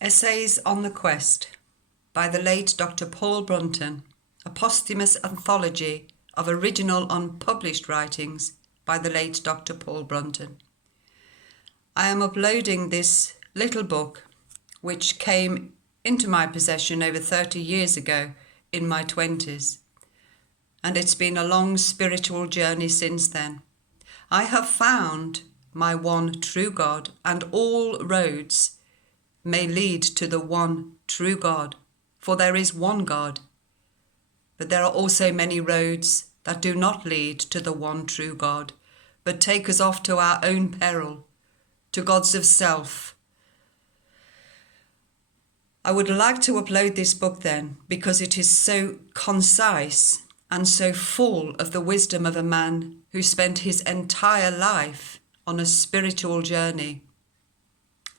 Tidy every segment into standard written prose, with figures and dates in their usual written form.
Essays on the Quest by the late Dr. Paul Brunton, a posthumous anthology of original unpublished writings by the late Dr. Paul Brunton. I am uploading this little book, which came into my possession over 30 years ago in my 20s, and it's been a long spiritual journey since then. I have found my one true God, and all roads may lead to the one true God, for there is one God. But there are also many roads that do not lead to the one true God, but take us off to our own peril, to gods of self. I would like to upload this book then, because it is so concise and so full of the wisdom of a man who spent his entire life on a spiritual journey,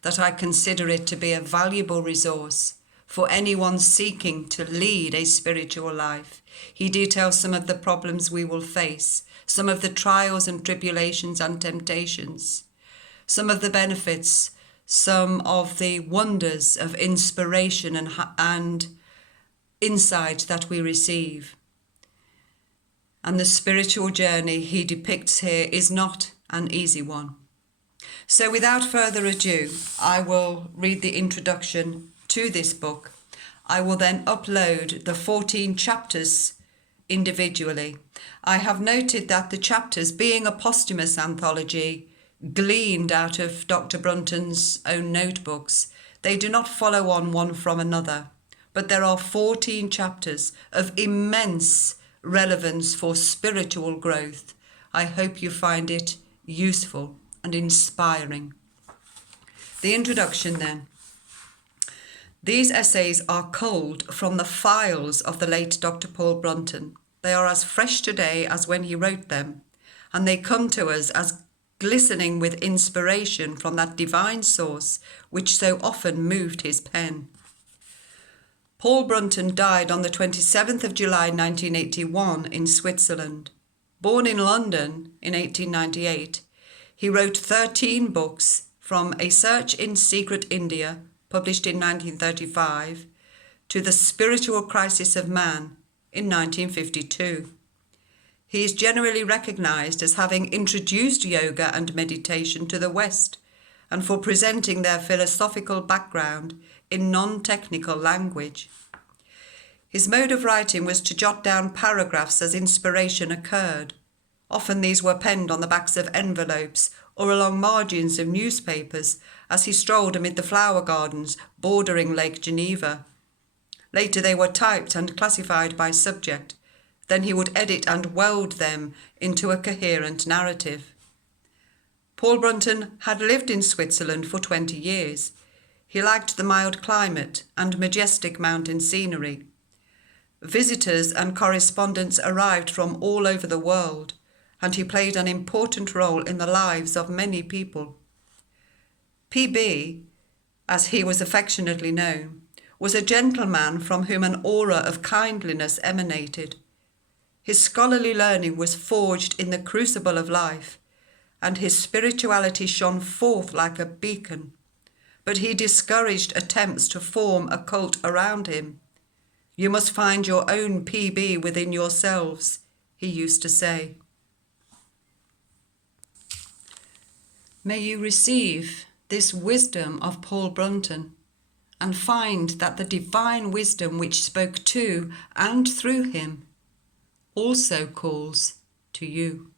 that I consider it to be a valuable resource for anyone seeking to lead a spiritual life. He details some of the problems we will face, some of the trials and tribulations and temptations, some of the benefits, some of the wonders of inspiration and insight that we receive. And the spiritual journey he depicts here is not an easy one. So without further ado, I will read the introduction to this book. I will then upload the 14 chapters individually. I have noted that the chapters, being a posthumous anthology, gleaned out of Dr. Brunton's own notebooks, they do not follow on one from another, but there are 14 chapters of immense relevance for spiritual growth. I hope you find it useful and inspiring. The introduction then. These essays are culled from the files of the late Dr. Paul Brunton. They are as fresh today as when he wrote them, and they come to us as glistening with inspiration from that divine source which so often moved his pen. Paul Brunton died on the 27th of July 1981 in Switzerland. Born in London in 1898, he wrote 13 books, from A Search in Secret India, published in 1935, to The Spiritual Crisis of Man in 1952. He is generally recognized as having introduced yoga and meditation to the West, and for presenting their philosophical background in non-technical language. His mode of writing was to jot down paragraphs as inspiration occurred. Often these were penned on the backs of envelopes or along margins of newspapers as he strolled amid the flower gardens bordering Lake Geneva. Later they were typed and classified by subject. Then he would edit and weld them into a coherent narrative. Paul Brunton had lived in Switzerland for 20 years. He liked the mild climate and majestic mountain scenery. Visitors and correspondents arrived from all over the world, and he played an important role in the lives of many people. PB, as he was affectionately known, was a gentleman from whom an aura of kindliness emanated. His scholarly learning was forged in the crucible of life, and his spirituality shone forth like a beacon. But he discouraged attempts to form a cult around him. "You must find your own PB within yourselves," he used to say. May you receive this wisdom of Paul Brunton and find that the divine wisdom which spoke to and through him also calls to you.